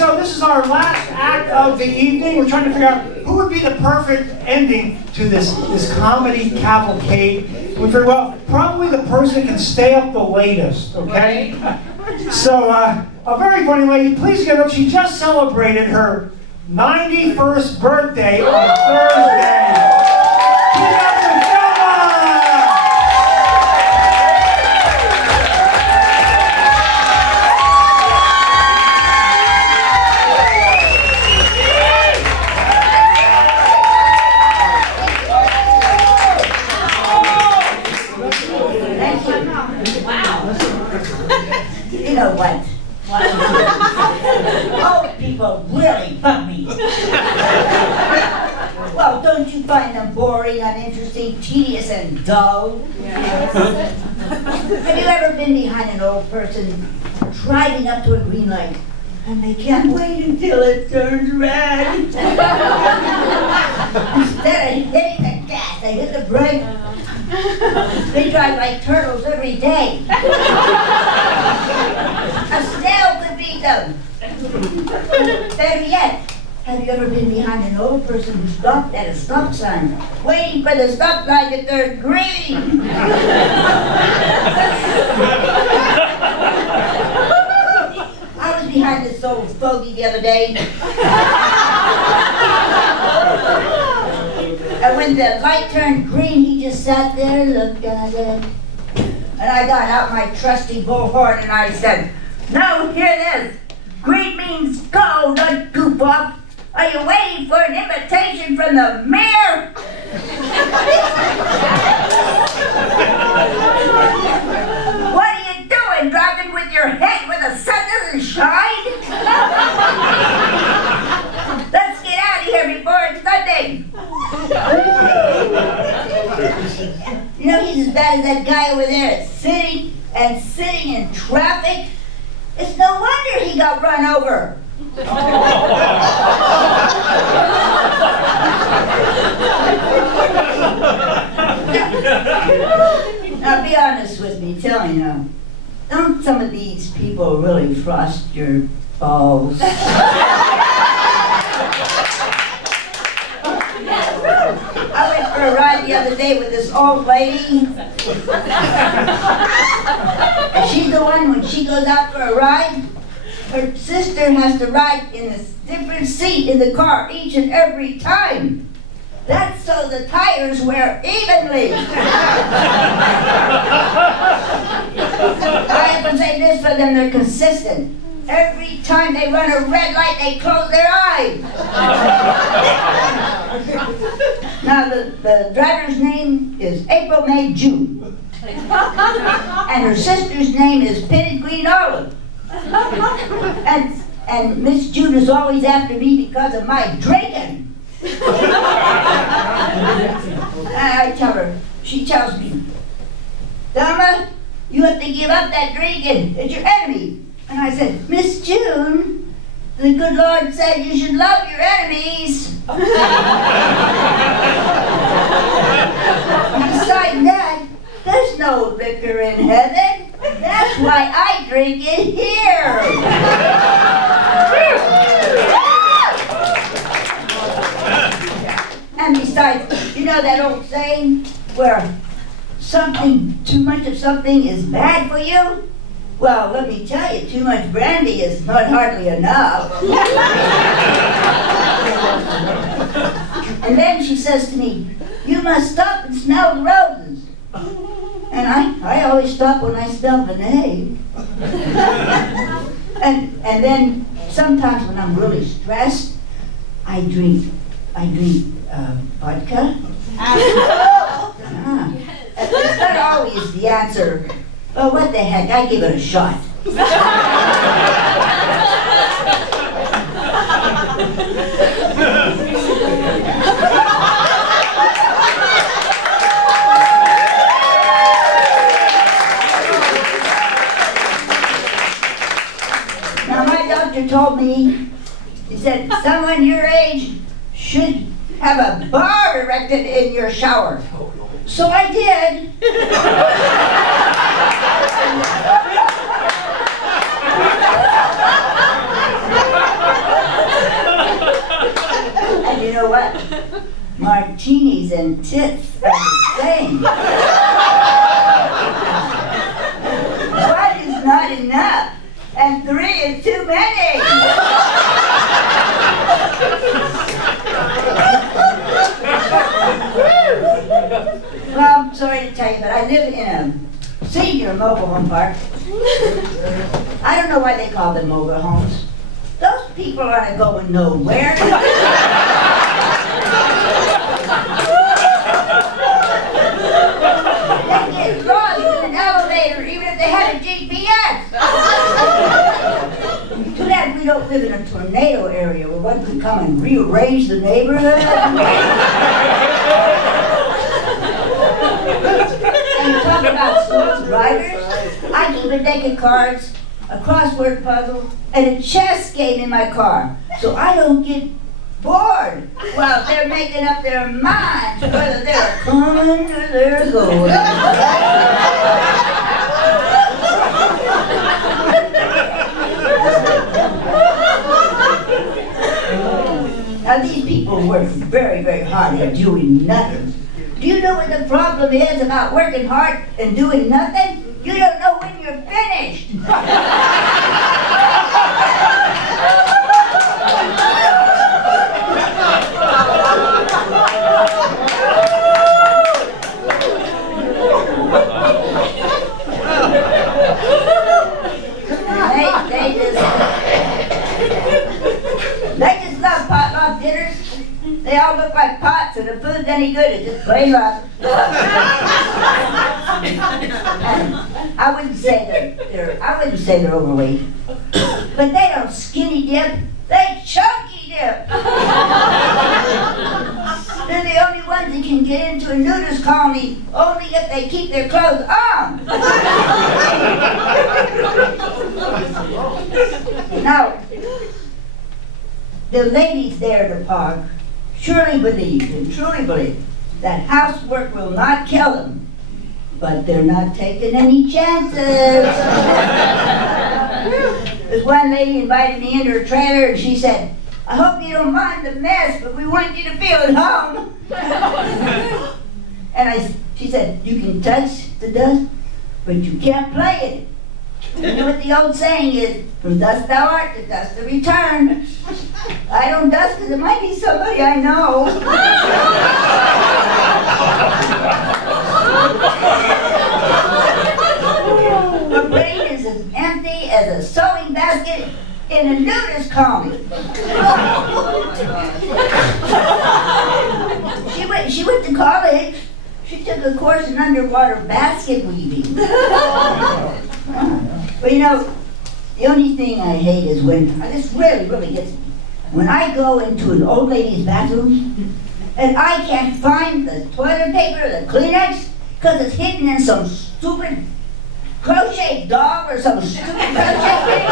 so this is our last act of the evening. We're trying to figure out who would be the perfect ending to this comedy cavalcade. We figured, well, probably the person that can stay up the latest, okay? So, a very funny lady, please give up. She just celebrated her 91st birthday on Thursday. Give it up for Thelma! You know what? Old people really bug me. Well, don't you find them boring, uninteresting, tedious, and dull? Yes. Have you ever been behind an old person driving up to a green light and they can't wait until it turns red? Instead of hitting the gas, they hit the brake. They drive like turtles every day. A snail could beat them. Better yet, have you ever been behind an old person who stopped at a stop sign, waiting for the stop sign to turn green? I was behind this old fogey the other day. And when the light turned green, he just sat there, looked at it. And I got out my trusty bullhorn and I said, "Now hear this. Green means go, not goof off. Are you waiting for an invitation from the mayor?" What are you doing, driving with your head where the sun doesn't shine? Let's get out of here before it's Sunday. You know, he's as bad as that guy over there sitting in traffic. It's no wonder he got run over. Now be honest with me, tell me now. Don't some of these people really frost your balls? I went for a ride the other day with this old lady. And she's the one, when she goes out for a ride, her sister has to ride in a different seat in the car each and every time. That's so the tires wear evenly. I have to say this for them, they're consistent. Every time they run a red light, they close their eyes. Now, the driver's name is April, May, June. And her sister's name is Pitted Green Olive. And Miss June is always after me because of my drinking. I tell her, she tells me, "Thelma, you have to give up that drinking. It's your enemy." And I said, "Miss June, the good Lord said you should love your enemies." Besides that, there's no liquor in heaven. That's why I drink it here. And besides, you know that old saying where too much of something is bad for you? Well, let me tell you, too much brandy is not hardly enough. And then she says to me, "You must stop and smell the roses." And I always stop when I smell vanilla. And then sometimes when I'm really stressed, I drink vodka. It's not always the answer. But what the heck, I give it a shot. Now my doctor told me, he said, someone your age should have a bar erected in your shower. So I did. titties and tits are the same. One is not enough, and three is too many. Well, I'm sorry to tell you, but I live in a senior mobile home park. I don't know why they call them mobile homes. Those people aren't going nowhere. They get lost in an elevator even if they have a GPS. Too bad we don't live in a tornado area where one could come and rearrange the neighborhood. And you talk about smooth drivers. I keep a deck of cards, a crossword puzzle, and a chess game in my car, so I don't get bored while they're making up their minds whether they're coming or they're going. Now these people work very, very hard at doing nothing. Do you know what the problem is about working hard and doing nothing? You don't know when you're finished. They just love potluck dinners. They all look like pots, and the food's any good. It's just plain rotten. I wouldn't say they're overweight, but they don't skinny dip. They chunky dip. They're the only ones that can get into a nudist colony only if they keep their clothes on. Now, the ladies there at the park surely believe and truly believe that housework will not kill them, but they're not taking any chances. There's one lady invited me into her trailer and she said, "I hope you don't mind the mess, but we want you to feel at home." And she said, "You can touch the dust, but you can't play it. You know what the old saying is, from dust thou art, to dust thou return." I don't dust because it might be somebody I know. Her brain is as empty as a sewing basket in a nudist colony. She went to college. She took a course in underwater basket weaving. But you know, the only thing I hate is when, this really, really gets me, when I go into an old lady's bathroom and I can't find the toilet paper or the Kleenex because it's hidden in some stupid crochet dog or some stupid crochet thing.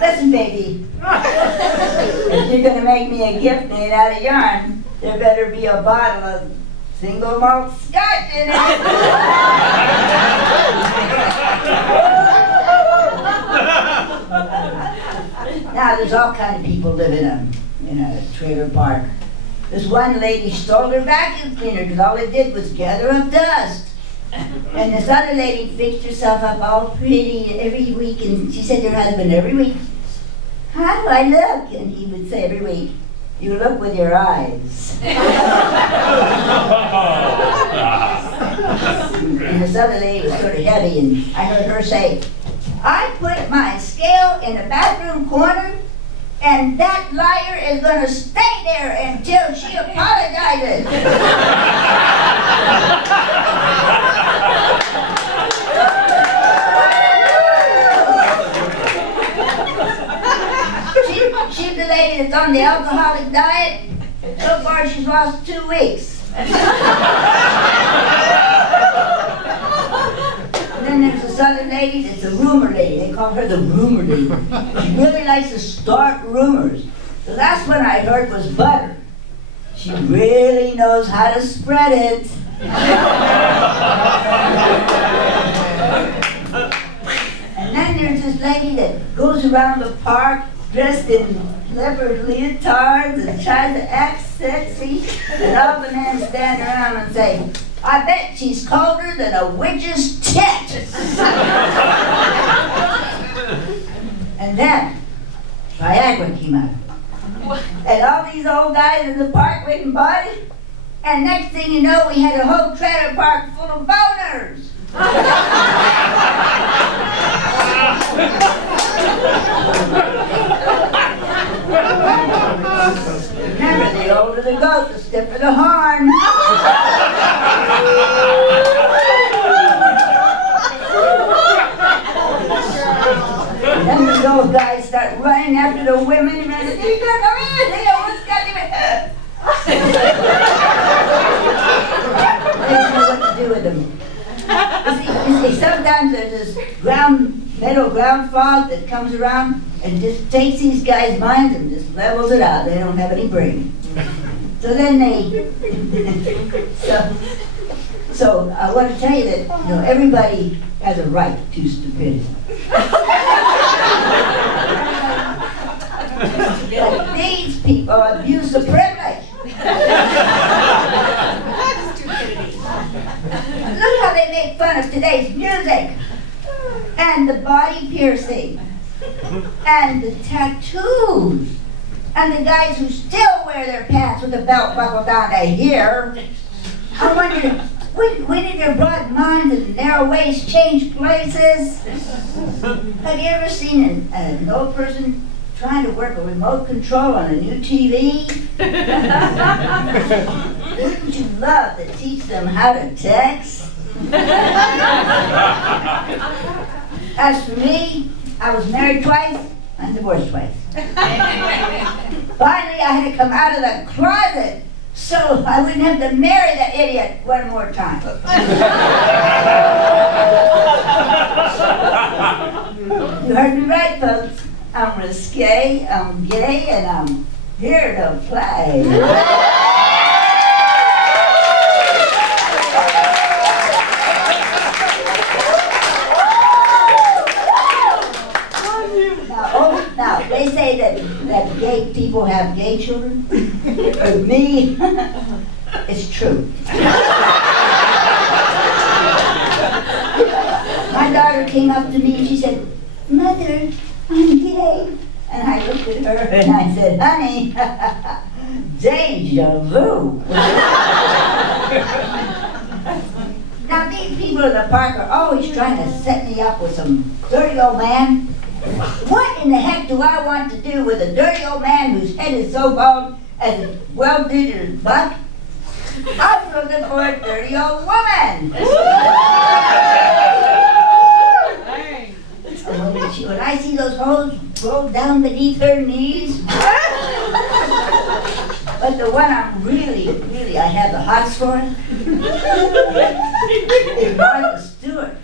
Listen, baby. If you're going to make me a gift made out of yarn, there better be a bottle of single malt scotch in it. Now, there's all kinds of people live in a trailer park. This one lady stole her vacuum cleaner because all it did was gather up dust. And this other lady fixed herself up all pretty every week, and she said to her husband every week, "How do I look?" And he would say every week, "You look with your eyes." And this other lady was sort of heavy, and I heard her say, "I put my scale in the bathroom corner, and that liar is going to stay there until she apologizes." She's the lady that's on the alcoholic diet. So far, she's lost 2 weeks. And then there's this other lady that's a rumor lady. They call her the rumor lady. She really likes to start rumors. The last one I heard was butter. She really knows how to spread it. then there's this lady that goes around the park dressed in leopard leotards and tries to act sexy. And all the men stand around and say, I bet she's colder than a witch's tit. And then Viagra came out. And all these old guys in the park went and bought it. And next thing you know, we had a whole trailer park full of boners. Remember, the older the goat, the stiffer the horn. Then the old guys start running after the women and running, they almost got him. They don't know what to do with them. You see, sometimes there's this metal ground fog that comes around and just takes these guys' minds and just levels it out. They don't have any brain. So then so I want to tell you that everybody has a right to stupidity. But these people abuse the privilege. Look how they make fun of today's music, and the body piercing, and the tattoos, and the guys who still wear their pants with a belt buckled down to here. I wonder, when did your broad minds and narrow waists change places? Have you ever seen an old person trying to work a remote control on a new TV? Wouldn't you love to teach them how to text? As for me, I was married twice and divorced twice. Finally, I had to come out of the closet so I wouldn't have to marry that idiot one more time. You heard me right, folks. I'm risque, I'm gay, and I'm here to play. Now, they say that gay people have gay children. With me, it's true. My daughter came up to me and she said, Mother, I'm gay. And I looked at her and I said, honey, deja vu. Now these people in the park are always trying to set me up with some dirty old man. What in the heck do I want to do with a dirty old man whose head is so bald as a well-digger's butt? I'm looking for a dirty old woman. When I see those hoes roll down beneath her knees. But the one I'm really, I have the hots for is Martha Stewart.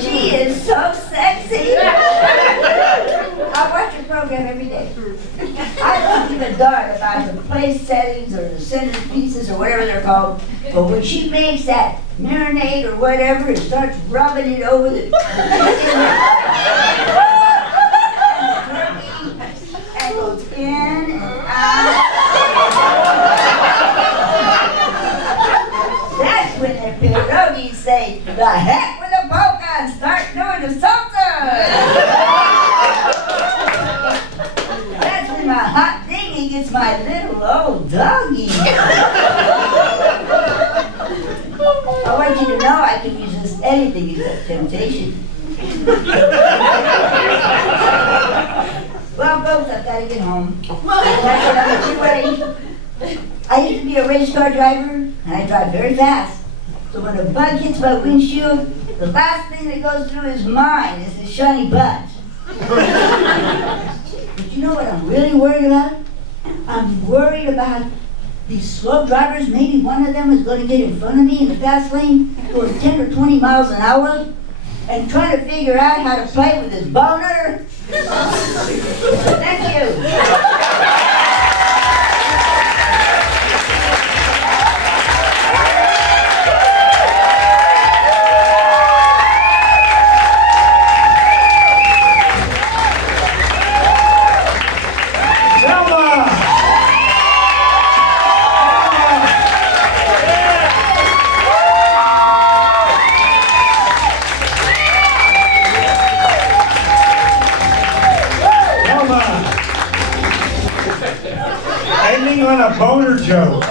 She is so sexy. I watch her program every day. I don't give a darn about the place settings or the centerpieces or whatever they're called, but when she makes that marinade or whatever and starts rubbing it over the turkey and goes in and out, that's when the pierogies say, the heck with the polka and start doing the salsa. My hot dingy gets my little old doggy. I want you to know I can resist anything except temptation. Well, folks, I've got to get home. I used to be a race car driver, and I drive very fast. So when a bug hits my windshield, the last thing that goes through his mind is his shiny butt. But you know what I'm really worried about? I'm worried about these slow drivers. Maybe one of them is going to get in front of me in the fast lane going 10 or 20 miles an hour and trying to figure out how to play with his boner. Thank you. Thelma! Thelma! Ending on a boner joke.